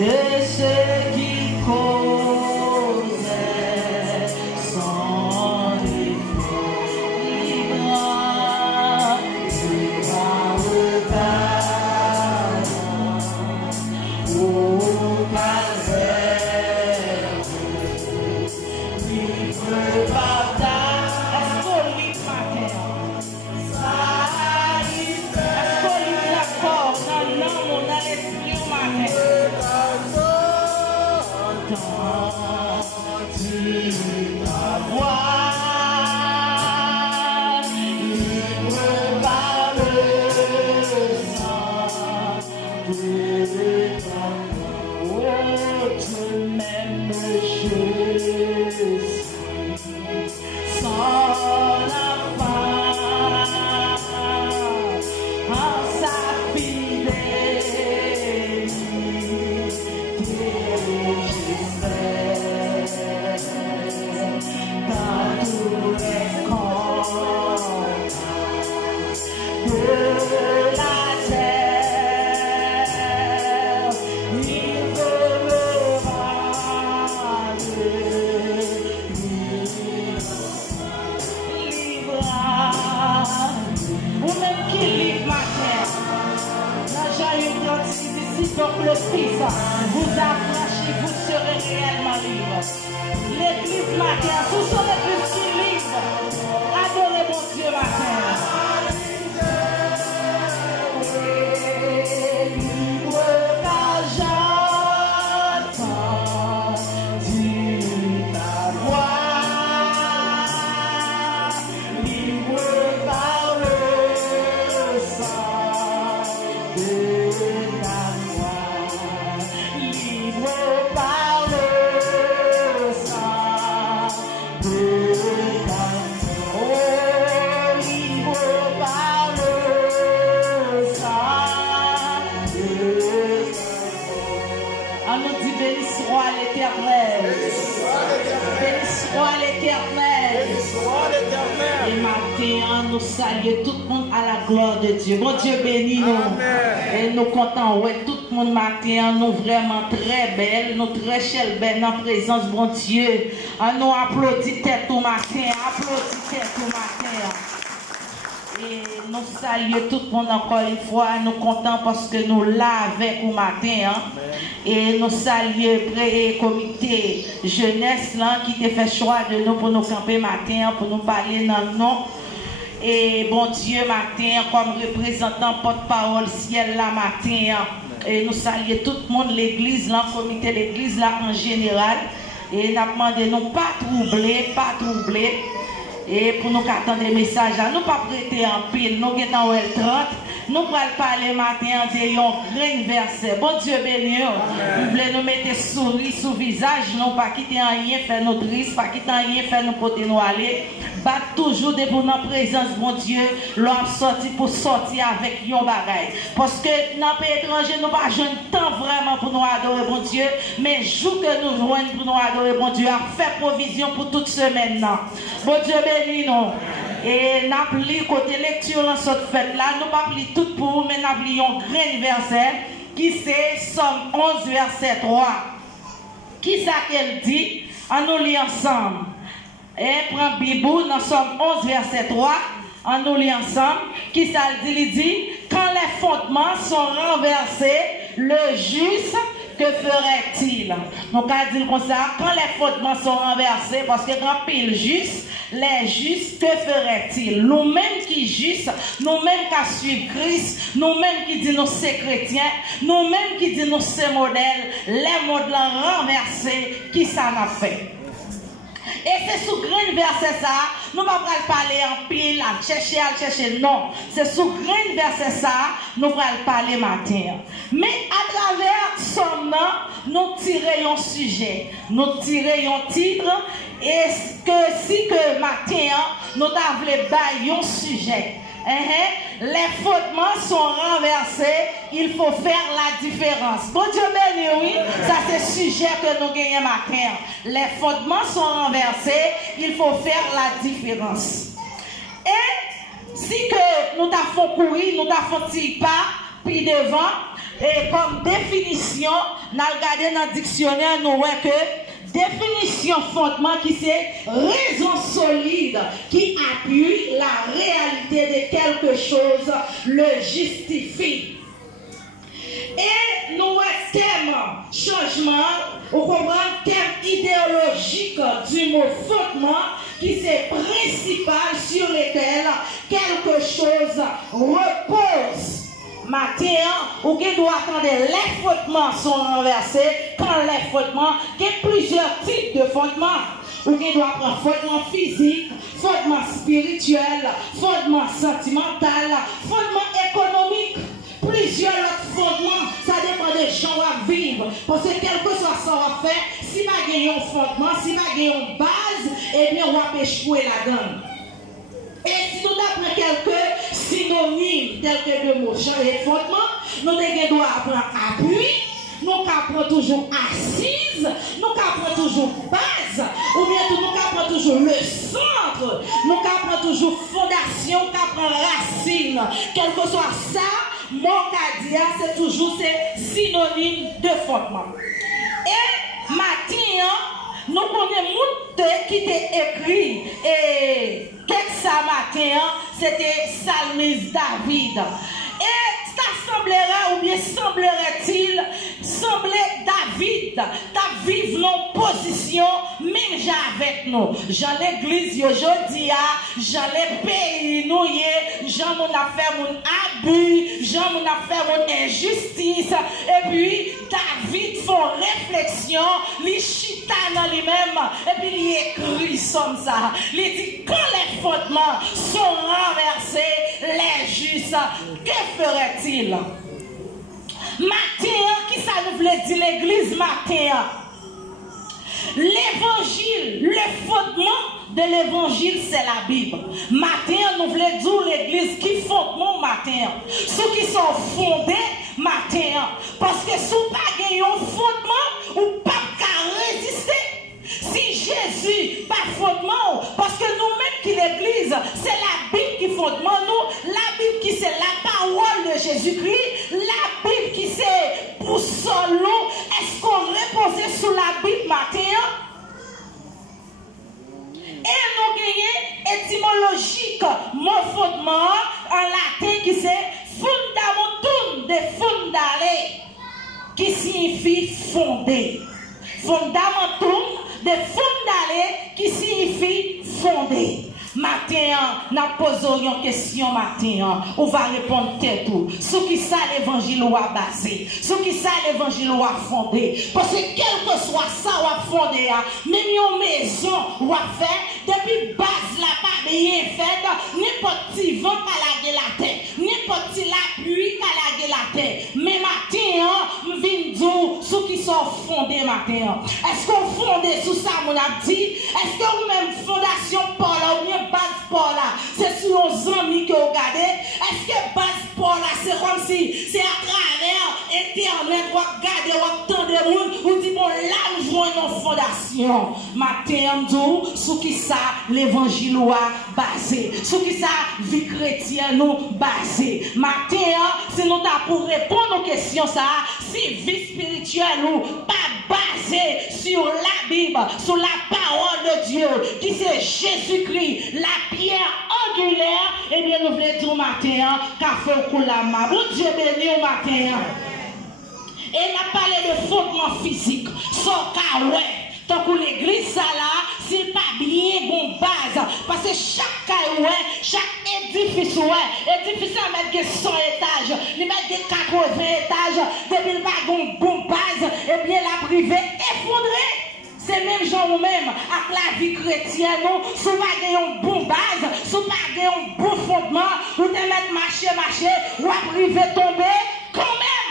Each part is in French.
de ceux qui causaient sans livre le pardon au calvaire, livre baptême. Est-ce qu'on lit matin? Est-ce qu'on lit d'accord dans l'âme ou dans l'esprit au matin? Ta voix, libre par le sang de ton autre même Jésus, sans la fin, en sa fidélité. Donc le Fils vous affranchit, vous serez réellement libre. L'église matin, sous son église qui est libre, adorez mon Dieu matin. Libre car j'entends ta voix, libre par le sang de ta par le sang de ta libre par le sang de ta. On nous dit béni soit l'Éternel. Béni soit l'Éternel. Et matin, nous saluons tout le monde à la gloire de Dieu. Bon Dieu bénis nous. Et nous comptons, ouais, tout le monde matin, nous vraiment très belles, nous très chères belles en présence, bon Dieu. On nous applaudit tête au matin, applaudit tête au matin. Et nous saluons tout le monde encore une fois, nous comptons parce que nous là avec au matin. Et nous saluons le comité jeunesse là, qui t'a fait choix de nous pour nous camper matin, pour nous parler dans le nom. Et bon Dieu matin, comme représentant porte-parole ciel là matin. Et nous saluons tout le monde, l'église, le comité de l'église là en général. Et nous demandons de nous pas troubler, pas troubler. Et pour nous attendre des messages, nous pas prêter en pile, nous sommes dans le 30. Nous allons parler matin de un grand verset. Bon Dieu béni. Nous voulons nous mettre souris sous visage, non pas quitter rien, faire nos tristes, pas quitter rien, faire nos côtés nous aller. Battre toujours de pour notre présence, bon Dieu, l'homme sorti pour sortir avec yon bagaille. Parce que dans le pays étranger, nous pas besoin de temps vraiment pour nous adorer, bon Dieu, mais jour que nous joignons pour nous adorer, bon Dieu, a fait provision pour toute semaine. Bon Dieu béni nous. Et nous avons lu côté lecture dans cette fête là, nous pas lu tout pour vous, mais nous avons lu un grand verset qui c'est Somme 11 verset 3. Qui ça qu'elle dit? On nous lit ensemble. Et prend Bibou dans Somme 11 verset 3. On nous lit ensemble. Qui ça dit? Il dit, quand les fondements sont renversés, le juste, que ferait-il? Donc, on dit comme ça, quand les fondements sont renversés, parce que quand pile juste, les justes, que ferait-il? Nous-mêmes qui justes, nous-mêmes qui suivons Christ, nous-mêmes qui disons nous c'est chrétiens, nous-mêmes qui disons nous c'est modèles, les modèles renversés, qui ça n'a fait? Et c'est sous grand verset ça, nous ne pouvons pas parler en pile, à chercher, non. C'est sous grand verset ça, nous allons parler matin. Mais à travers son nom, nous tirons un sujet, nous tirons un titre, et que si que matin, nous avons un sujet. Les fondements sont renversés, il faut faire la différence. Bon Dieu béni, oui, ça c'est le sujet que nous gagnons matin. Les fondements sont renversés, il faut faire la différence. Et Si que nous t'avons couru, nous t'avons tiré pas, puis devant, et comme définition, nous avons regardé dans le dictionnaire, nous voyons que définition fondement qui c'est raison solide qui appuie la réalité de quelque chose, le justifie. Et nous thème changement, on comprend thème idéologique du mot fondement qui c'est principal sur lequel quelque chose repose. Matin, ou qui doit attendre les fondements sont renversés, quand les fondements, il y a plusieurs types de fondements. Ou qui doit prendre fondement physique, fondement spirituel, fondement sentimental, fondement économique. Plusieurs autres fondements, ça dépend des gens à vivre. Parce que quel que soit ça on va faire, si vous avez un fondement, si vous avez une base, eh bien on va échouer la gamme. Et si nous apprenons quelques synonymes tels que le mot et fondement, nous devons apprendre appui, nous apprenons toujours assise, nous apprenons toujours base, ou bien nous apprenons toujours le centre, nous apprenons toujours fondation, nous apprenons racine. Quel que soit ça, mon cadia, c'est toujours ces synonymes de fondement. Et matin, nous connaissons qui était écrit et qu'est-ce ça matin, c'était Psalmiste David. Et ça semblerait, ou bien semblerait-il, David, vivre nos positions, même avec nous. J'en l'église aujourd'hui, j'en les pays, nous, j'en mon affaire, mon abus, j'en mon affaire, mon injustice. Et puis, David fait réflexion, il chita dans lui-même, et puis il écrit comme ça. Il dit, quand les fondements sont renversés, les justes, que ferait-il? Matin, qui ça nous voulait dire l'église matin? L'évangile, le fondement de l'évangile, c'est la Bible. Matin, nous voulons dire l'église qui fondement matin. Ceux qui sont fondés matin. Parce que si vous n'avez pas un fondement, vous ne pouvez pas résister. Si Jésus pas fondement, parce que nous-mêmes qui l'église, c'est la Bible qui fondement nous, la Bible qui c'est la parole de Jésus-Christ, la Bible qui c'est pour solo. Est-ce qu'on repose sur la Bible matin? Et nous gagnons étymologique, mon fondement en latin qui c'est fundamentum de fundare, qui signifie fonder. Fundamentum de fundare qui signifie fonder. Matin, nous posons une question matin. On va répondre tête tout. Ce qui ça l'évangile a basé. Ce qui ça l'évangile a fondé. Parce que quel que soit ça a fondé, même une maison a fait, depuis base la pas bien faite, n'importe qui vent qu'à la terre, n'importe qui la pluie qu'à la terre. Mais matin, nous venons dire ceux qui sont fondés matin. Est-ce qu'on fondé sous ça, mon a dit? Est-ce que vous-même fondation Paul ou bien base Paul là, c'est sur nos amis que vous regardez? Est-ce que base Paul là, c'est comme si c'est à travers Internet, vous regardez, vous attendez, vous dites, bon là, nous jouons une fondation. Matin, nous sur qui ça, l'évangile a basé. Sur qui ça, vie chrétienne nous basé. Matin, si nous avons pour répondre aux questions, ça, si vie spirituelle nous pas basée sur la Bible, sur la parole de Dieu, qui c'est Jésus-Christ, la pierre angulaire, eh bien, nous voulons dire au matin, qu'a fait au coulama. Bon Dieu béni au matin. Et on a parlé de fondement physique. Son cas, ouais. Tant que l'église, ça là, c'est pas bien bon base. Parce que chaque cas, ouais, chaque édifice, ouais, édifice, à mettre 100 étages, il met 80 étages, depuis le wagon, bon base, et bien la privée effondrée. C'est même gens nous-mêmes, avec la vie chrétienne, si vous n'avez pas une bonne base, si vous n'avez pas un bon fondement, vous te mettez marcher, ou à privé tomber, quand même.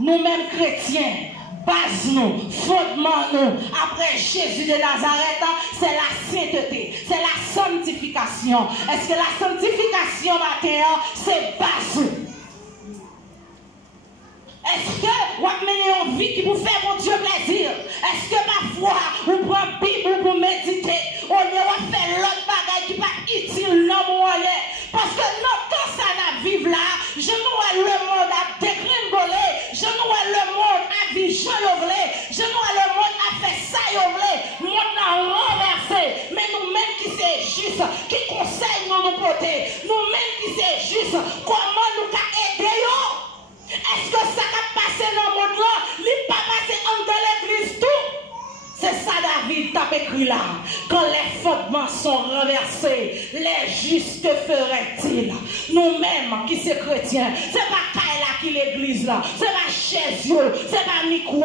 Nous-mêmes chrétiens, base nous, fondement nous, après Jésus de Nazareth, c'est la sainteté, c'est la sanctification. Est-ce que la sanctification matin, c'est base? Est-ce que vous avez une vie qui vous fait mon Dieu plaisir? Est-ce que parfois vous prenez Bible pour méditer? Au lieu de faire l'autre bagaille qui n'est pas utile dans mon moyen. Parce que notre temps, ça n'a vivre là. Je nous le monde a dégringolé. Je nous le monde a vivre Jean Yovelé. Je nous le monde a fait ça Yovelé. Monde a renversé. Mais nous-mêmes qui c'est juste, qui conseille nous côté. Nous-mêmes qui c'est juste, comment nous aider yo? Est-ce que ça a passé dans le monde là? Il n'est pas passé dans l'église tout. C'est ça David t'a écrit là. Quand les fondements sont renversés, les justes feraient-ils? Nous-mêmes qui sommes chrétiens, c'est pas Kaila qui l'église là, c'est pas chez eux, c'est pas micro,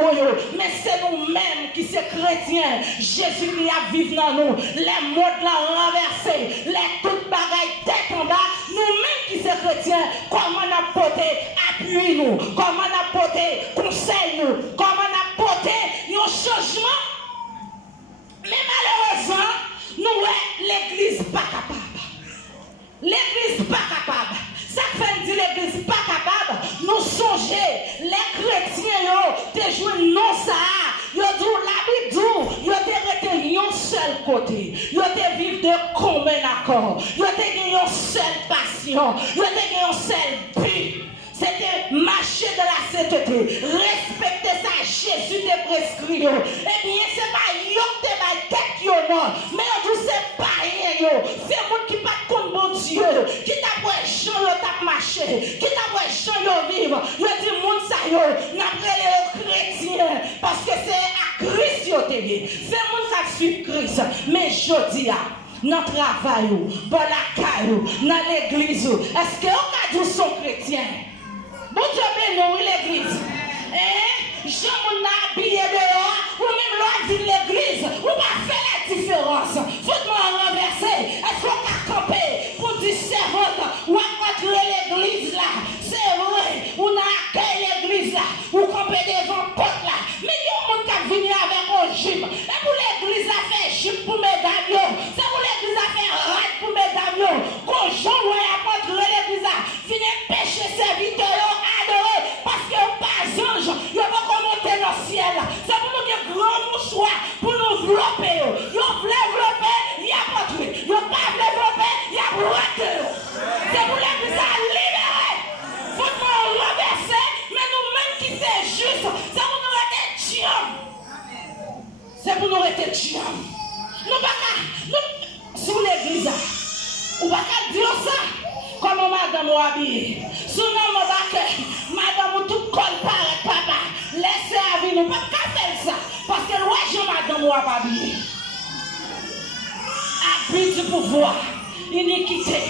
mais c'est nous-mêmes qui sommes chrétiens. Jésus qui a vécu dans nous, les modes là renversés, les toutes bagailles tête en bas, nous-mêmes qui sommes chrétiens, comment on a porté appui nous, comment on a porté conseil nous, comment on a porté un changement. Mais malheureusement, nous, l'église pas capable. L'église pas capable. Ça fait dire l'église pas capable. Nous songeons, les chrétiens, ils joué non ça. Ils ont dit, la Bible, ils ont été un seul côté. Ils ont vivre de commun accord. Ils ont été une seule passion. Ils ont été un seul but. C'était marcher de la sainteté, respecter ça, Jésus te prescrit. Eh bien, c'est pas yo qui te tête yo non, mais on dit c'est pas rien yo. C'est monde qui pas contre bon Dieu, qui t'a pour Jean yo t'a marché, qui t'a pour Jean yo vivre. Yo dit monde ça yo, n'a pas les chrétiens parce que c'est à Christ yo te lié. C'est monde ça suit Christ, mais je dis dans le travail, dans la caille, dans l'église, est-ce que on a dit son chrétien? Bon Dieu béni l'église. Je m'en habillé dehors, ou même l'on dit l'église, ou pas faire la différence. Faut-moi renverser. Est-ce qu'on a campé pour dire servante, ou à l'église là? C'est vrai, on a accueilli l'église là, ou camper devant porte là. Mais il y a un monde qui a venu avec un jupe. Et pour l'église a fait jupe pour mesdames. C'est pour l'église a fait rade pour mesdames. Quand Jean a contre l'église là, finit pécher serviteur, adorer, parce que pas ange, il n'y a pas comment monter dans le ciel. C'est pour nous dire grand mouchoir, pour nous envelopper. Ils veulent envelopper, il n'y a pas de truc. Ils ne veulent pas envelopper, il y a raté. C'est pour l'église à libérer. Faut nous renverser, mais nous-mêmes qui c'est juste, c'est pour nous rester chiant. C'est pour nous rester chiant. Nous pas sous l'église, on va pas dire ça. Comment madame ou habillée. Sous nom madame ou tout colle par papa. Laissez à vie, nous pas faire ça. Parce que l'ouai je madame ou habillée. Abus du pouvoir, iniquité.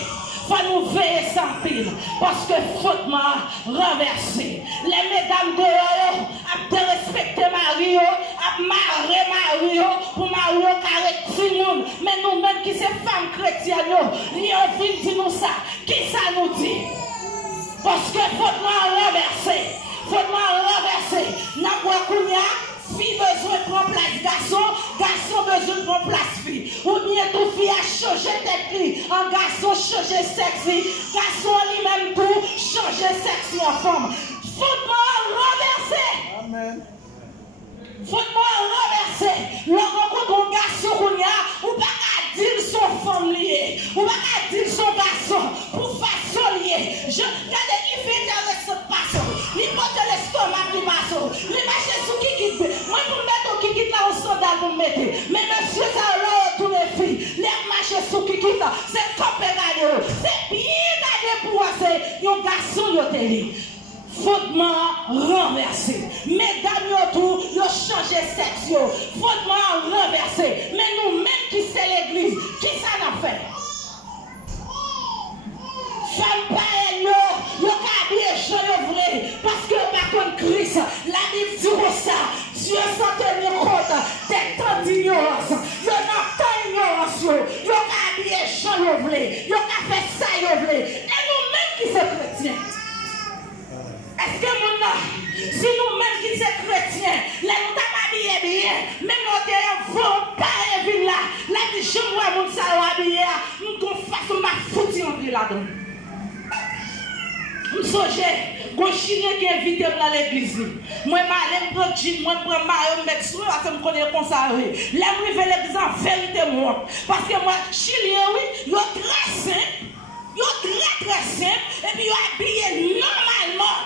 Faut nous veiller sans pile. Parce que fautement renversé. Les mesdames dehors, à te respecter Mario, à marrer Mario, pour Mario carré tout le monde. Mais nous-mêmes qui sommes femmes chrétiennes, nous avons dit nous ça. Qui ça nous dit? Parce que fautement renversé. Fautement renversé. N'a pas fille besoin de prendre place garçon, garçon besoin de prendre place fille. Ou bien tout fille a changé tête en garçon changer sexy, garçon lui-même tout changer sexy en femme. Faut-moi renverser. Amen. Faut-moi renverser. Le rencontre un garçon qu'on y a, ou pas qu'à dire son femme liée, ou pas qu'à dire son garçon pour façon liée. Je regarde qui fait avec ce passo. Il porte l'estomac du passo. Il marche sous qui quitte. Moi, pour mettre qui quitte là au sandal pour mettre. Mais monsieur, ça là, tous les filles. Les marches sous qui quitte, c'est compagnon. C'est bien d'aller pour c'est un garçon de télé. Fautement renversé. Mesdames, yo changé sexe. Fautement renversé. Mais nous-mêmes qui c'est l'église, qui ça n'a fait? Femme pareille, yo habillé je vrai. Parce que par contre Christ, la Bible dit ça. Dieu s'en tenir compte des temps d'ignorance. Yo n'a pas ignorance. Yo habillé je vrai. Yo fait ça yo vrai. Et nous-mêmes qui sommes chrétiens. Est-ce que si nous-mêmes qui sommes chrétiens, là nous t'avons habillé bien, même nous devons pas venir là, là dit je vois mon salon habillé, nous qu'on fasse ma foutu en là-dedans. Nous songez, Chilien qui invite dans l'église. Moi, je prends jean, moi, je prends maillot, je mets sur parce que je connais comme ça. Là, je vais l'église en vérité, moi. Parce que moi, Chilien, oui, il est très simple. Il est très simple. Et puis, il est habillé normalement.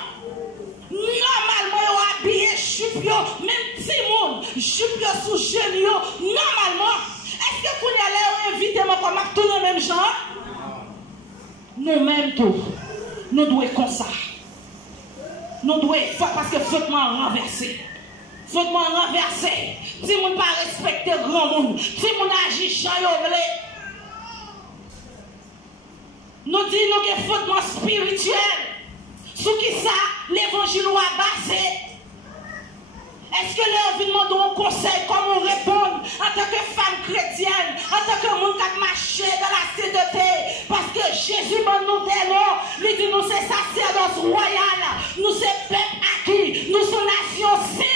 Normalement, il est habillé chupio, même petit monde, chupio sous chenou, normalement. Est-ce que vous allez inviter moi comme tous les mêmes gens? Nous-mêmes tout. Nous devons être comme ça. Nous devons être parce que fautement renversé. Fautement renversé. Si vous ne pas respecter grand monde, si vous n'agissez chant, nous disons que fautement spirituel. Sous qui ça, l'évangile a basé. Est-ce que l'environnement doit un conseil, comment répondre en tant que femme chrétienne, en tant que monde qui a marché dans la sainteté? Parce que Jésus nous dit, il dit nous c'est sacerdoce royal, nous c'est peuple acquis, nous sommes nation sainte.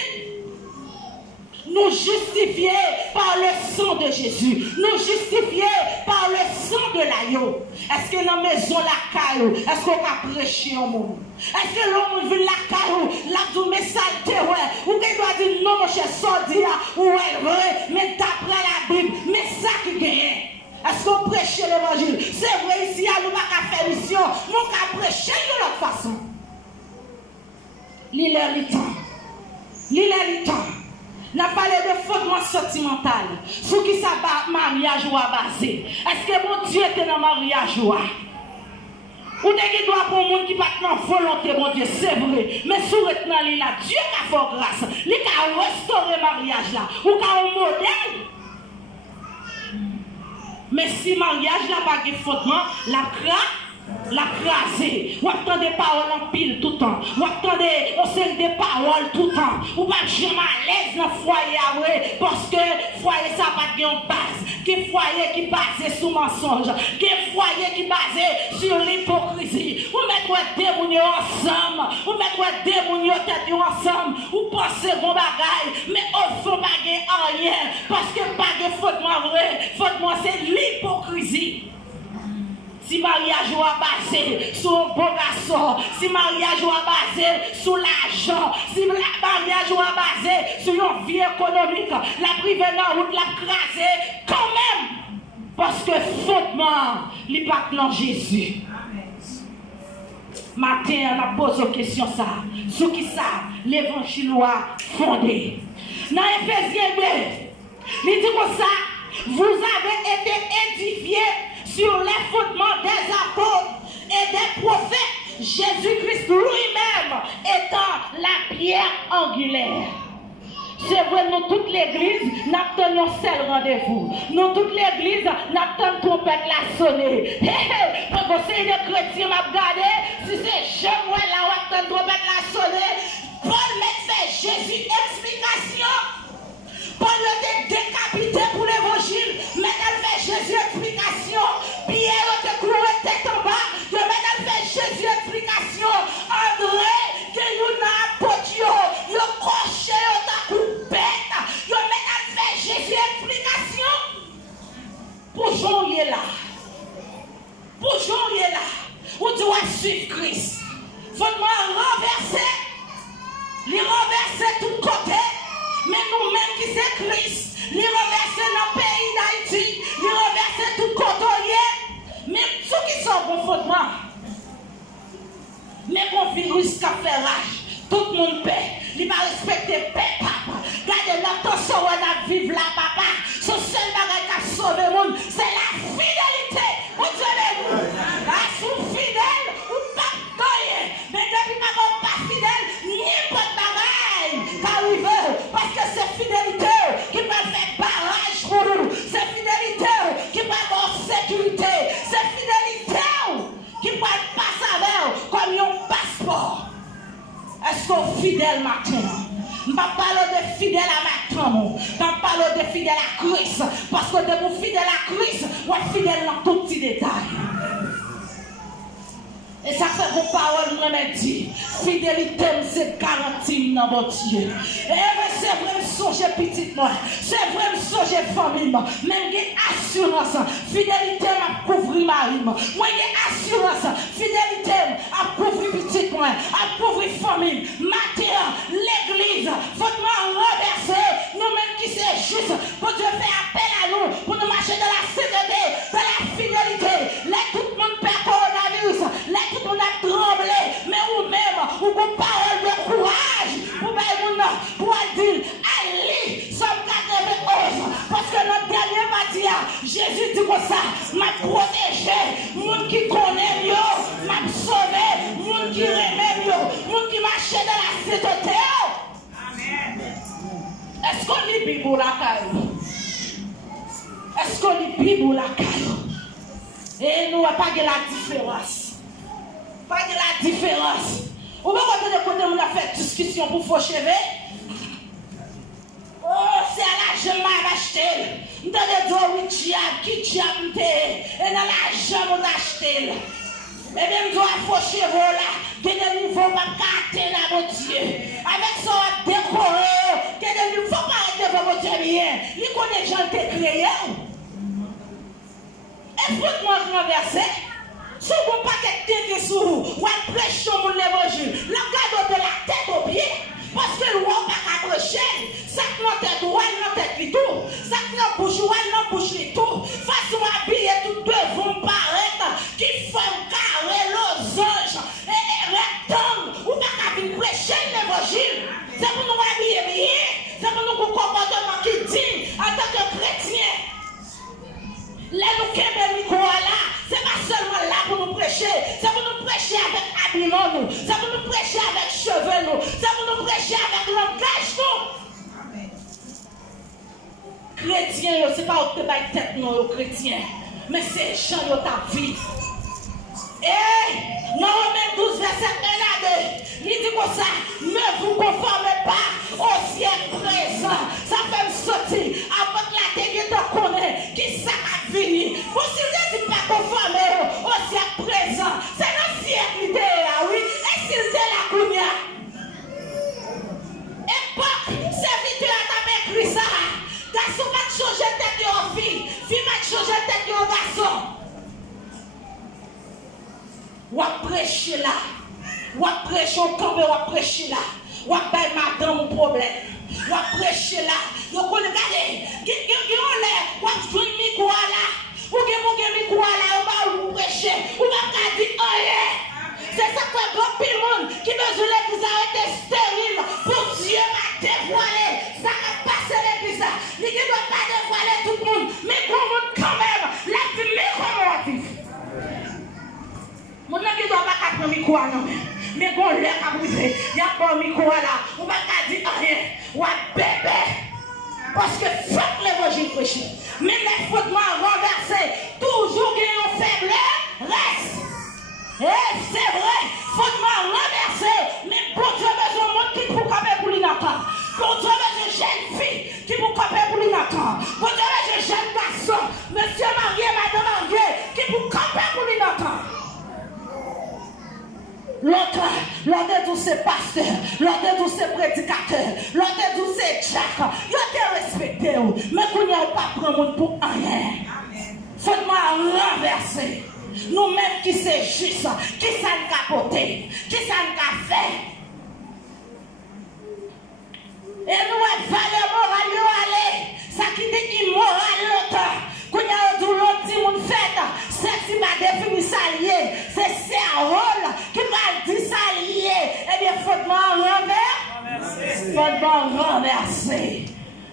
Nous justifiés par le sang de Jésus. Nous justifiés par le sang de l'agneau. Est-ce que dans la maison la caillou, est-ce qu'on a prêché au monde? Est-ce que l'homme veut la caillou, la doux saleté, ouais? Ou qu'il doit dire non, mon cher sordia, ou elle, mais d'après la Bible, mais ça qui gagne. Est-ce qu'on prêche l'évangile? C'est vrai, ici, à nous, pas faire mission, nous, on prêcher de l'autre façon. L'île est le temps. L'île est le temps. N'a parlé de fondement sentimental. Sur qui ça mariage ou a basé. Est-ce que mon Dieu était dans le mariage ou a? Ou de doit pour un monde qui pas dans volonté, mon Dieu, c'est vrai. Mais sur retenant l'île là, Dieu qui a fait grâce. Il a restauré le mariage là. Ou qui a un modèle. Mais si mariage là pas de fondement, la crasé. Ou attend des paroles en pile tout le temps. Ou attend des paroles tout le temps. Ou pas jamais à l'aise dans le foyer parce que foyer ça pas de base. Que foyer qui basé sur mensonge. Que foyer qui basé sur l'hypocrisie. Ou mettre des démons ensemble. Ou mettre des démons tête ensemble. Ou penser bon bagaille. Mais au fond pas rien. Parce que pas de fautement vrai. Fautement c'est l'hypocrisie. Si mariage a basé sur un bon garçon, si mariage a basé sur l'argent, si mariage a basé sur une vie économique, la privée dans route, la crasée, quand même, parce que fautement, il n'est pas dans Jésus. Matin, on a posé une question ça. Sur qui ça, l'évangile a fondé. Dans Éphésiens 2, il dit comme ça, vous avez été édifiés sur les fondements des apôtres et des prophètes, Jésus-Christ lui-même étant la pierre angulaire. C'est vrai, nous toute l'église, nous attendons un seul rendez-vous. Nous toute l'église, nous attendons trompette la sonner. Le conseil de chrétien m'a regardé, si c'est je moi là, on attend trompette la sonner. Paul m'a fait Jésus explication. Paul était décapité pour l'évangile, mais elle fait Jésus explication. Pierre était cloué tête en bas, mais elle fait Jésus explication. André, que vous n'avez pas Dieu, vous crochez, vous avez coupé, vous fait Jésus explication. Pour Jean, il est là. Pour Jean, il est là. On doit suivre Christ. Faut renverser. Les renverser tout côté. Mais nous-mêmes qui c'est Christ, les renverser dans le pays d'Haïti, les renverser tout côté, même ceux qui sont bon fondement. Mais bon virus qui a fait rage, tout le monde paie, il va respecter paix, papa. Regardez l'attention où on a vivre là, papa. Ce seul bagage qui a sauvé le monde, c'est la fidélité. Vous savez, la sous fidèle ou pas gagné. Mais depuis que vous pas fidèle, n'importe bagaille qu'arrive. Parce que c'est fidélité qui va faire barrage pour nous. C'est fidélité qui va avoir sécurité. C'est fidélité qui va passer avec comme un passeport. Est-ce qu'on est fidèle maintenant? Je ne parle pas de fidèle à ma matin. Je parle de fidèle à Christ. Parce que de vous fidèle à Christ, vous êtes fidèle dans tout petit détail. Et ça fait vos paroles, nous me dit, fidélité, c'est garanti dans votre Dieu. Et c'est vrai, me songer petit moi, c'est vrai, me songer famille, même j'ai assurance, fidélité m'a couvrir ma rime. Moi j'ai assurance, fidélité m'a couvrir petit moi, a couvrir famille, matin, l'église, fondement renversé, nous-mêmes qui c'est juste, pour Dieu faire appel à nous, pour nous marcher dans la sainteté, dans la fidélité. Là, tout le monde perd coronavirus, là, tout le monde a tremblé, mais vous-même, vous avez parole de courage, vous avez pour dire, allez, Somme 91, parce que notre dernier matin, Jésus dit comme ça, m'a protégé, monde qui connaît mieux, m'a sauvé, monde qui remet mieux, monde qui marchait dans la sainteté. Amen. Est-ce qu'on lit Bible la caillou? Est-ce qu'on lit Bible la caillou? Et nous, pas de la différence. Pas de la différence. Ou bien quand on a fait discussion pour faux cheveux? Oh, c'est à l'argent que j'ai acheté. Je te dis, oui, diable, qui diable et dans l'argent que j'ai acheté. Et bien, je dois faux cheveux là. Que de nouveau, pas gâter là, mon Dieu. Avec ça, on va décorer. Que de nouveau, pas arrêter pour mon Dieu bien. Il connaît les gens qui ont créé. Écoute-moi, renverser. Si vous ne pouvez pas être sur vous, ou prêcher mon l'évangile, la garde de la tête aux pieds, parce que vous n'avez pas prêcher, ça qui n'a tête ou n'a tête du tout, ça qui n'a bouche ou n'a bouche du tout, façon habillée tout devant paraître, qui font carré losange et rectangle, ou pas qu'à prêcher l'évangile, c'est pour nous habiller bien, c'est pour nous comportement qui dit en tant que chrétien. Là, nous qui micro là, c'est pas seulement là pour nous prêcher, c'est pour nous prêcher avec habillement, c'est pour nous prêcher avec cheveux, c'est pour nous prêcher avec langage. Chrétien, c'est pas au débat de tête, non, chrétien, mais c'est gens de ta vie. Et dans Romains 12, verset 1 à 2, il dit comme ça, ne vous conformez pas au siècle présent. Ça fait me sortir avant que la télé te connaît, qui ça a fini. Vous si vous n'êtes pas conformé au siècle présent, c'est le siècle idéal, oui. Et s'il était la cogna. Époque, serviteur à ta écrit ça. Garçon va changer tête de fille, fille va changer tête de garçon. Ou à prêcher là, ou à prêcher au camp, ou à prêcher là, ou à bailler madame au problème, ou à prêcher là, donc on regarde, ou à jouer le micro là, ou à micro là, ou à prêcher, ou à dire, oh yeah, c'est ça que grand pile monde qui besoin l'église a été stérile, pour Dieu m'a dévoilé, ça a passé l'église, il ne doit pas dévoiler tout le monde, mais pour monde quand même, la vie, mais comment on vit. Mon ami ne doit pas prendre le micro, non. Mais bon, l'air à briser. Il n'y a pas de micro là. On ne va pas dire rien. On va bébé. Parce que faut l'évangile prêcher. Même les fondements renversés, toujours qu'il y a une faiblesse, reste. Et c'est vrai, fondements renversés. Mais pour Dieu, besoin de monde qui pour camper pour l'inatteindre. Pour Dieu, besoin de jeune fille qui pour camper pour l'inatteindre. Pour Dieu, besoin de jeune garçon, monsieur marié, madame mariée, qui pour camper pour l'inatteindre. L'autre de tous ces pasteurs, l'autre de tous ces prédicateurs, l'autre de tous ces tchèques, ils ont respecté, mais qu'on n'y a pas pris le monde pour rien. Fondement renversé. Nous-mêmes qui c'est juste, qui ça nous a porté, qui ça nous a fait. Et nous, valeur morale, aller, ça qui dit immoral l'autre. Quand il y a l'autre qui nous fait, c'est qui m'a défini ça lié, c'est rôle qui m'a dit ça lié. Eh bien, fondement renversé. Fondement renversé.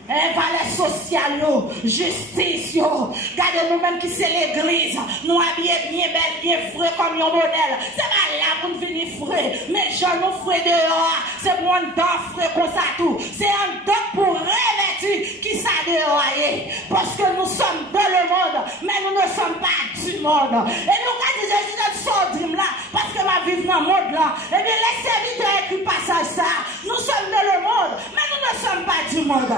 Valeurs sociales, justice, regardez nous-mêmes qui c'est l'église, nous habillons bien belle, bien frais comme un modèle. C'est pas là pour nous venir frais, mais j'en nous frais dehors, c'est pour un temps frais comme ça tout. C'est un temps pour revêtir qui ça dehors. Parce que nous sommes dans le monde, mais nous ne sommes pas du monde. Et nous, quand Jésus nous sort là, parce que ma vie dans le monde là, et bien les serviteurs écrit passage ça, nous sommes dans le monde, mais nous ne sommes pas du monde.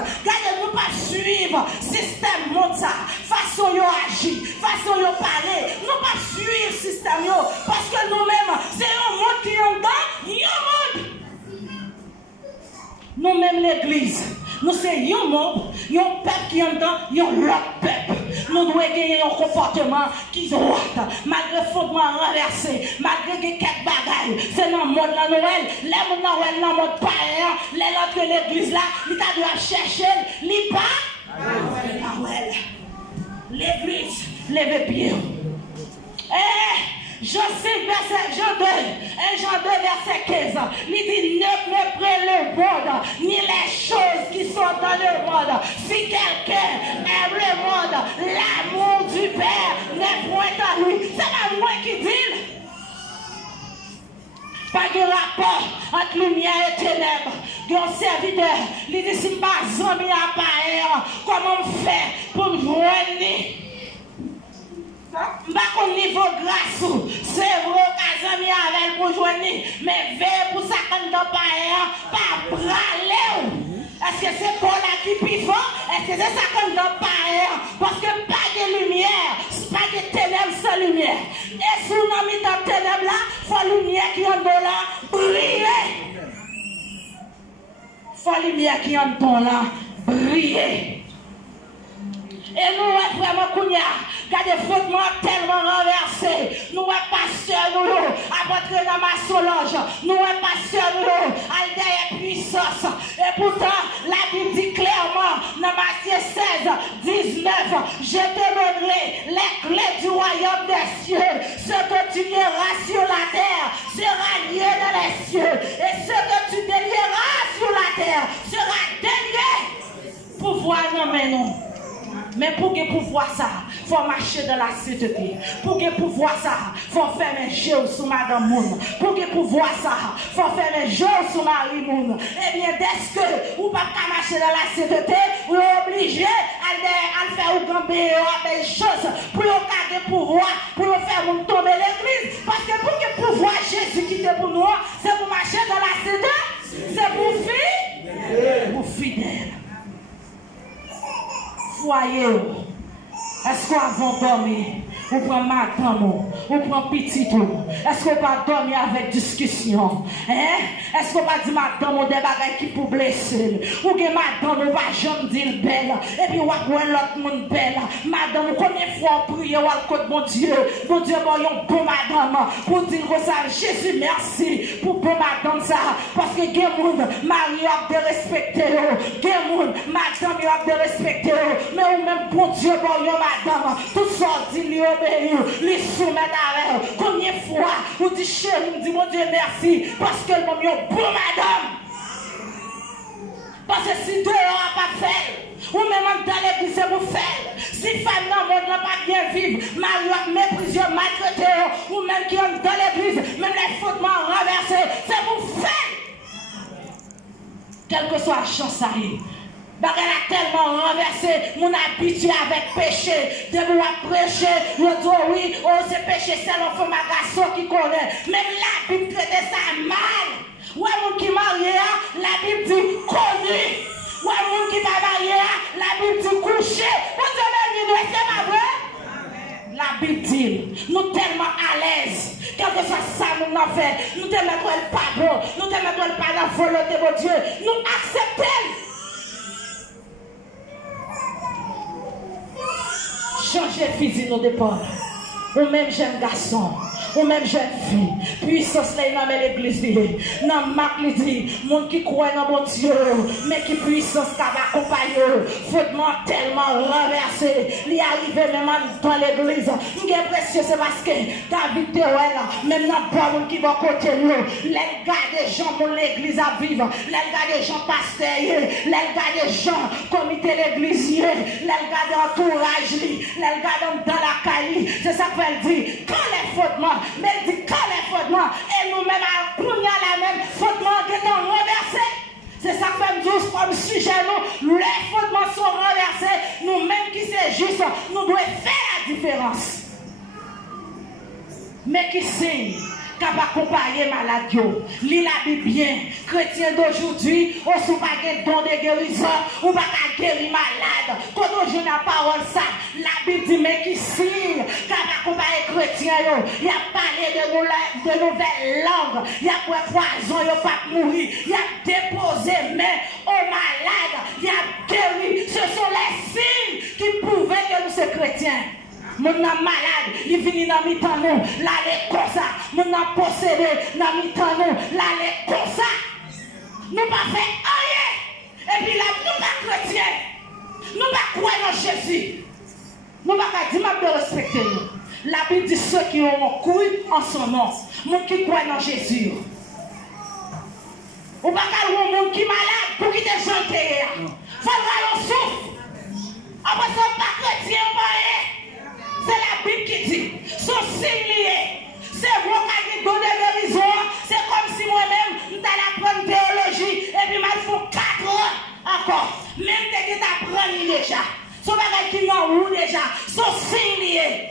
Nous pas suivre système monde ça, façon yo agir, façon yo parler, nous pas suivre système yo, parce que nous-mêmes c'est un monde qui est dedans, un monde. Nous-mêmes l'église, nous c'est un monde, un peuple qui est dedans, un autre peuple. Nous devons gagner un comportement qui est droit, malgré fondement renversé, malgré quelques bagages. bagaille. C'est dans le monde la Noël. Les gens dans le monde païen. Les autres de l'église là, ils doivent chercher. Ils pas. Noël. L'église, levez pied. Jean 5, verset Jean 2, Jean 2, verset 15, il dit ne méprenez le monde, ni les choses qui sont dans le monde. Si quelqu'un aime le monde, l'amour du Père n'est point à lui. C'est pas moi qui dis. Pas de rapport entre lumière et ténèbres. Un serviteur, il dit si ma zombie à part, comment on fait pour me joindre? Pas au niveau grâce, c'est vrai qu'à amis avec pour joindre, mais veille pour ça qu'on ne pas braler. Est-ce que c'est pour là qui piffe? Est-ce que c'est ça qu'on ne pas? Parce que pas de lumière, pas de ténèbres sans lumière. Et si on a mis dans ténèbres là, il faut lumière qui en là briller. Il faut lumière qui en là briller. Et nous, vraiment, Kounia, regardez, frottement tellement renversé. Nous, pasteur, nous, à votre dans ma solange. Nous, pasteur, nous, à derrière puissance. Et pourtant, la Bible dit clairement, dans Matthieu 16, 19, je te donnerai les clés du royaume des cieux. Ce que tu lieras sur la terre sera lié dans les cieux. Et ce que tu délieras sur la terre sera délié. Pouvoir, non, mais non. Mais pour que pouvoir ça, il faut marcher dans la sainteté. Pour que pouvoir ça, il faut faire mes jeux sur Madame Moun. Pour que pouvoir ça, il faut faire mes jeux sur Marie Moun. Eh bien, dès que vous ne pouvez pas marcher dans la sainteté, vous êtes obligé à faire ou gamber des choses pour garder pouvoir, pour faire tomber l'église. Parce que pour que pouvoir Jésus quitte pour nous, c'est pour marcher dans la sainteté, c'est pour fidèle. Foyer, est-ce qu'on va dormir? On prend madame, on prend petit tout. Est-ce qu'on va dormir avec discussion? Est-ce qu'on va dire madame, on des bagages qui pour blesser? Ou que madame, on va jamais dire belle. Et puis on va voir l'autre monde belle. Madame, combien de fois on prie au côté mon Dieu? Mon Dieu, bon madame, pour dire que ça, Jésus, merci pour bon madame ça. Parce que il y a des gens, Marie a de respecter. Il y a des gens, madame a de respecter. Mais ou même bon Dieu, bon madame, tout ça dit les soumettre à elle. Combien de fois vous dites chérie, vous dites mon Dieu merci parce que le bon madame. Parce que si Dieu n'a pas fait, ou même dans l'église vous faites, si femme dans le monde n'a pas bien vivre, Marie méprisé, maltraité, ou même qui est dans l'église, même les fautes renversées, c'est vous faites. Quelle que soit la chance à y. Elle a tellement renversé mon habitude avec péché. De vous prêcher, je dis oui, oh c'est péché, c'est l'enfant ma garçon qui connaît. Même la Bible traite ça mal. Ouais, mon qui marié, la Bible dit connu. Ouais, mon qui pas marié, la Bible dit couché. Vous savez, c'est pas vrai? La Bible dit, nous tellement à l'aise. Quel que soit ça, nous avons fait. Nous te mettons le pardon. Nous te mettons le pardon, volonté de Dieu. Nous acceptons. Changer physique au départ. Ou même jeune garçon, ou même jeune fille. Puissance là dans l'église. Dans Marc dit, monde qui croit dans mon Dieu, mais qui puissance qui va accompagner. Fautement tellement renversé. Il est arrivé même dans l'église. Il est précieux, c'est parce que David Terrell, même dans le monde qui va côté nous, les gars des gens pour l'église à vivre, les gars des gens pasteurs, les gars des gens comité l'église, les gars d'entourage, les gars dans la caille. C'est ça qu'elle dit. Quand les fautements, mais elle dit quand les fautements, et nous-mêmes à première la même fautements qui sont renversés. C'est ça que fait nous comme sujet, nous, les fautements sont renversés. Nous-mêmes qui c'est juste, nous devons faire la différence. Mais qui signe? Qui va accompagner malade. Lis la Bible bien. Chrétien d'aujourd'hui, on ne peut pas de don de guérison, on ne peut pas guérir malade. Quand on joue la parole, ça, la Bible dit, mais qui signe, qui va accompagner chrétien, il a parlé de nouvelles langues, il a pris poison, il n'a pas mourir, il a déposé main aux malades, il a guéri. Ce sont les signes qui prouvaient que nous sommes chrétiens. Mon n'a malade, il vient dans mi temps nous, là les comme ça. Mon n'a possédé dans mi temps nous, là les comme ça. Nous pas fait rien. Et puis là, nous pas chrétiens. Nous pas croire en Jésus. Nous pas dire de respecter nous. La Bible dit ceux qui ont couille en son nom. Nous qui croient en Jésus. Ou pas qu'à un monde qui est malade pour quitter le chantier. Faudra l'on souffre. Après ça, pas chrétien, c'est la Bible qui dit. Son signe lié. C'est vous qui avez donné des raisons. C'est comme si moi-même, je allais apprendre théologie. Et puis, je fais 4 ans encore. Même que tu apprends déjà. Son bagage qui n'en roule déjà. Son signe lié.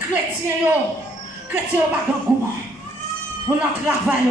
Chrétien, chrétien, pas d'engouement. On en travaille.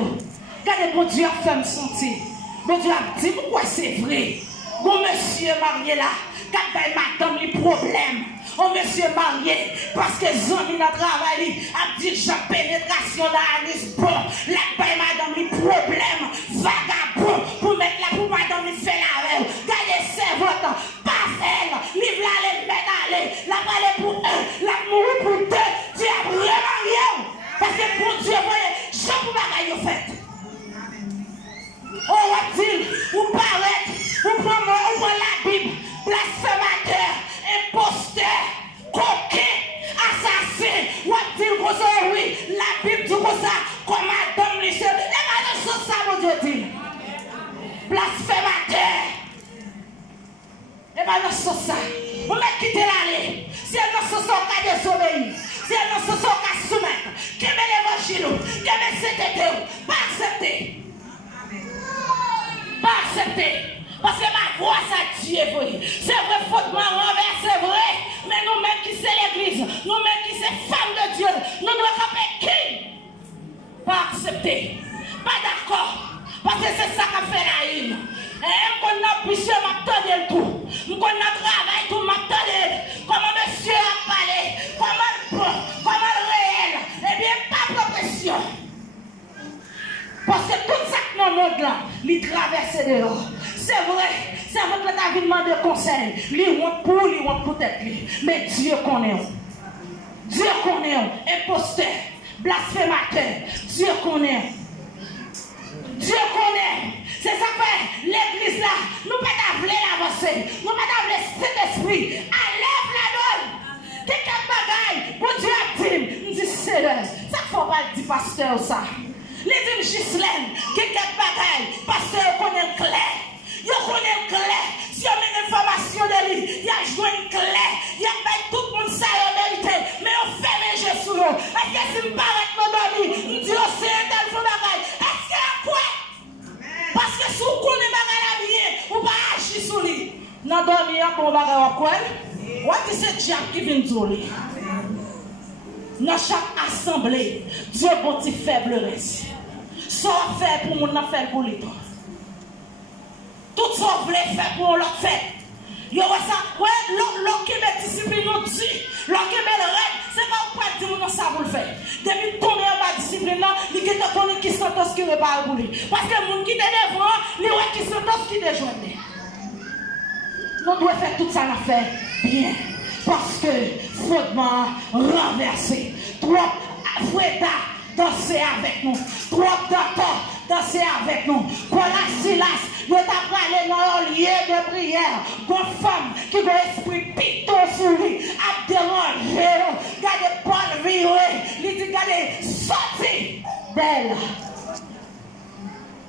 Regardez, bon Dieu a fait me sentir. Bon Dieu a dit, pourquoi c'est vrai? Bon monsieur marié là, quand madame les problèmes. Oh monsieur marié, parce que Zoni dans le travail, a dit j'ai pénétration dans la liste. Bon, là, madame les problèmes, vagabond, pour mettre la pour madame les fait la rêve. Gardez servante, pas elle, livre là, les mettre aller, la parler pour un, la mourir pour deux. Dieu a vraiment rien. Parce que pour Dieu, voyez, je peux pas fait. Oh, va-t-il, ou paraître, ou prendre la Bible, blasphémateur, imposteur, coquin, assassin, ou va-t-il comme ça, oui, la Bible dit comme ça, comme Adam, les cieux, et pas de ça, mon Dieu dit. Blasphémateur. Et pas de ça. Vous mettez quitter l'allée. Si elle ne se sent qu'à désobéir, si elle ne se sent qu'à soumettre, qui met l'évangile, qui met cet été, pas accepter. Pas accepter. Parce que ma voix, ça Dieu est vrai. C'est vrai, fautement envers, c'est vrai. Mais nous-mêmes qui c'est l'église, nous-mêmes qui c'est femmes de Dieu, nous devons camper qui? Pas accepter. Pas d'accord. Parce que c'est ça qu'a fait la hymne. Et qu'on a plusieurs m'attendait le tout. Qu'on a travaillé tout m'attendait. Comment monsieur a parlé. Comment réel. Eh bien, pas de pression. Parce que tout ça que nous monde là, il traverse dehors. C'est vrai, c'est votre vie demande conseil. Il honte pour tête. Mais Dieu connaît. Dieu connaît. Imposteur, blasphémateur. Dieu connaît. Dieu connaît. C'est ça que fait l'église là. Nous ne pouvons pas avancer. Nous ne pouvons pas cet esprit. Enlève la donne. Quelqu'un bagaille. Pour Dieu a dit. Nous dit c'est là. Ça ne faut pas dire pasteur ça. Les dit Gislaine. Quelqu'un bagaille. Pasteur connaît clair. Yo connaît clair. Si on met une information de lui, il y a joué une clair. Il y a fait tout le monde ça en vérité. Mais on fait les jeux sur nous. Est-ce que si je parle avec nos amis, on dit oh c'est un tel fond bagaille. Est-ce qu'il y a quoi? Parce que si vous connaissez bagaille bien, vous pas agir sur lui. Dans dormi pour bagaille à quoi? What is it Dieu qui vient sur lui? Dans chaque assemblée, Dieu bon petit faible reste. Soit fait pour mon affaire pour lui. Tout ça voulait faire pour l'autre fait. Il y a ça, ouais, l'autre qui met discipline nous dit, l'autre qui met le règle, c'est pas pour pas dire non ça vous le faire. Depuis tomber en bas discipline, il qui te connaît qui sont tous qui repart pour lui. Parce que les gens qui te devant, les gens qui sont tous qui te joignent. Nous devons faire tout ça l'affaire bien. Parce que fautement renversé, trop fouetta danser avec nous, trop d'entendre danser avec nous. Pour la Silas, nous avons parlé dans un lieu de prière. Une femme qui a un esprit piton sur lui, a dérangé, regardez Paul viré, il dit regardez, sorti d'elle.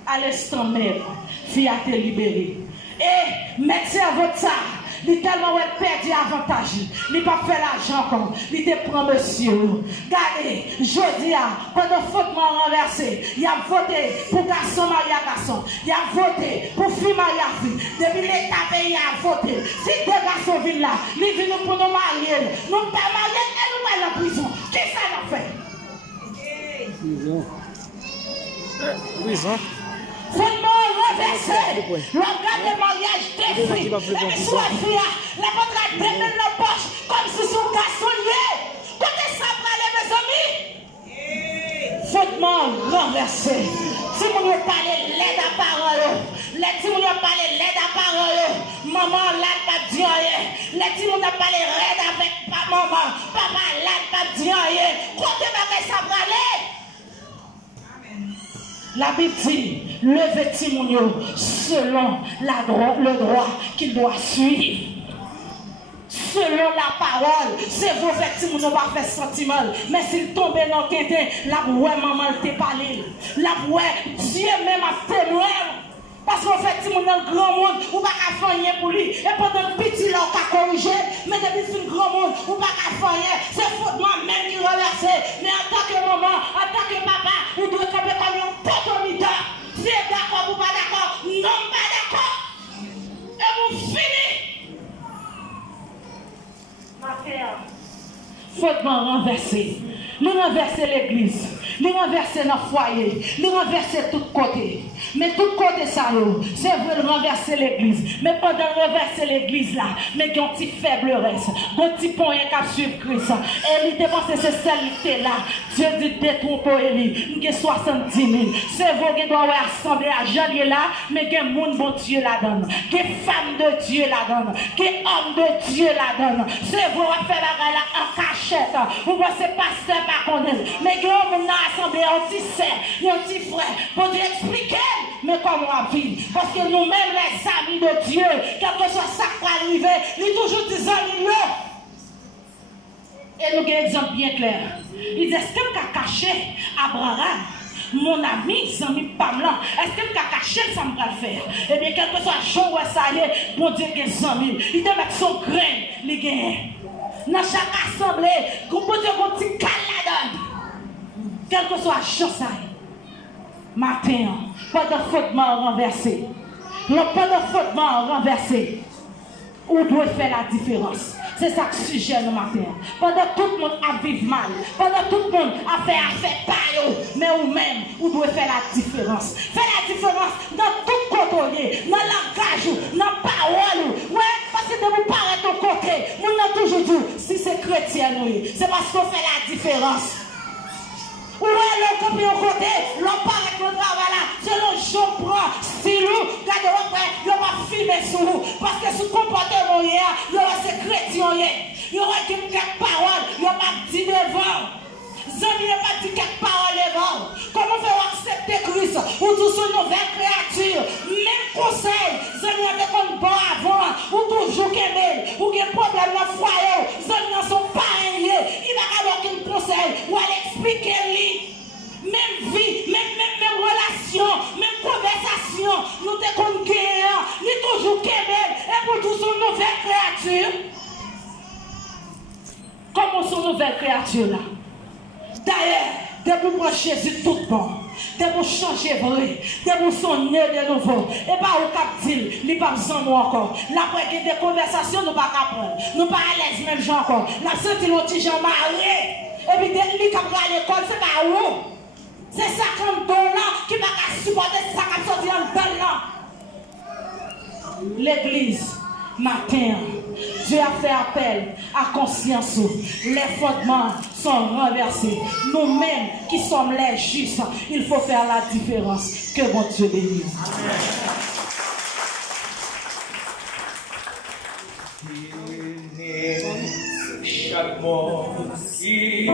À l'instant même, fille a été libérée. Et mettez à votre ça. Il a tellement perdu avantage. Il n'a pas fait l'argent comme. Il te prend monsieur. Regardez, jeudi, pendant fautement renversé, il a voté pour garçon marié à garçon. Il a voté pour fille mariée à fille. Depuis l'État pays a voté. Si deux garçons viennent là, ils viennent pour nous marier. Nous ne pas marier et nous allons en prison. Qui ça l'a fait? Prison. Prison. Fondement renversé, l'organe de mariage détruit. Et puis soit fille, la votre a démêlé la poche comme si son garçon lié. Côté ça pour aller mes amis. Fondement renversé. Si vous nous parlez l'aide à parole, Les petits moun a parlé l'aide à parole. Maman là pas dit rien. Les petits moun a parlé raide avec maman. Papa là pas dit rien. Côté bagay ça va aller. La Bible dit, levez Timounio selon le droit qu'il doit suivre. Selon la parole, c'est vous faites Timounio pas faire sentiment. Mais s'il tombe dans le quintin, la ouais maman te parle. La ouais Dieu même a témoin. Parce qu'en fait, Timounio dans le grand monde, ou pas qu'à faire rien pour lui. Et pendant le petit là, on peut corriger. Mais depuis le grand monde, ou pas qu'à faire rien. C'est faute moi-même qui reverse. Mais en tant que maman, en tant que papa, vous devez tomber comme un potomita. Si vous êtes d'accord ou pas d'accord, non pas d'accord. Et vous finissez. Ma frère, faute m'en renverser. Nous renverser l'église. Nous renverser notre foyer. Nous renverser tout côté. Mais tout côté ça, c'est vrai de renverser l'église. Mais pendant de renverser l'église là, mais il y a un petit faible reste. Un petit point qui a suivi Christ. Et il dépense c'est celle là. Dieu dit détromper-lui. Il y a 70 000. C'est vrai qu'il doit rassembler à janvier là, mais il y a un monde bon Dieu là-dedans. Il y a femme de Dieu là-dedans. Il y a homme de Dieu là-dedans. C'est vrai qu'on fait la là en cachette. Vous pensez pasteur par contre. Mais il y a un monde assemblé, un petit sœur, un petit frère. Pour Dieu expliquer. Mais comment on vit? Parce que nous-mêmes, les amis de Dieu, quel que soit ça qui va arriver, nous toujours des amis là. Et nous avons un exemple bien clair. Il dit, est-ce que tu as caché Abraham, mon ami, ami Pamela, est-ce que tu as caché ça me va faire? Eh bien, quel que soit le jour où ça y est, bon Dieu, que les amis, il te met son grain, les gains. Dans chaque assemblée, qu'on peut dire qu'on petit calme là-dedans. Quel que soit le jour ça y est. Matin, pas de fautement renversé. Pas de fautement renversé. Où doit faire la différence? C'est ça que sujet le matin. Pendant tout le monde a vivre mal. Pendant tout le monde a fait paille. Mais vous-même, vous devez faire la différence. Faire la différence dans tout côté. Dans le langage, dans la parole. Ouais, parce que de vous parler de côté. Nous avons toujours dit, si c'est chrétien, c'est parce qu'on fait la différence. Ou le côté au côté, l'on parle avec le travail là, selon je prends, si nous, regardez, on va filmer sur vous, parce que ce comportement hier, il y aura ces chrétiens, il y aura quelques paroles, il y aura pas dit devant. Zami n'a pas dit quelques paroles devant. Comment faire accepter Christ, ou tous une nouvelle créature, même conseil, Zami a des comptes bon avant, ou toujours qu'aimer, ou qu'il y a un problème dans le foyer, Zami n'a son parrain, il va avoir aucun conseil, ou aller expliquer lui. Même vie, même relation, même conversation, nous te compte guerre, ni toujours qu'aimer, et pour tous une nouvelle créature. Comment sont nouvelle créature là? D'ailleurs, depuis pour Jésus tout bon, depuis pour changer vrai, depuis pour sonner de nouveau, et pas au cap dit, il n'y a pas besoin de nous encore. Là, après qu'il y a des conversations, nous ne pouvons pas apprendre. Nous ne sommes pas à l'aise même gens encore. La senti nos petits gens mariés, et puis lui qui va à l'école, c'est pas où? C'est ça comme don là qui va supporter, c'est ça qui va sortir en don là. L'église, matin, Dieu a fait appel à conscience. Les fondements sont renversés. Nous-mêmes qui sommes les justes, il faut faire la différence. Que bon Dieu bénisse. Chaque mot qui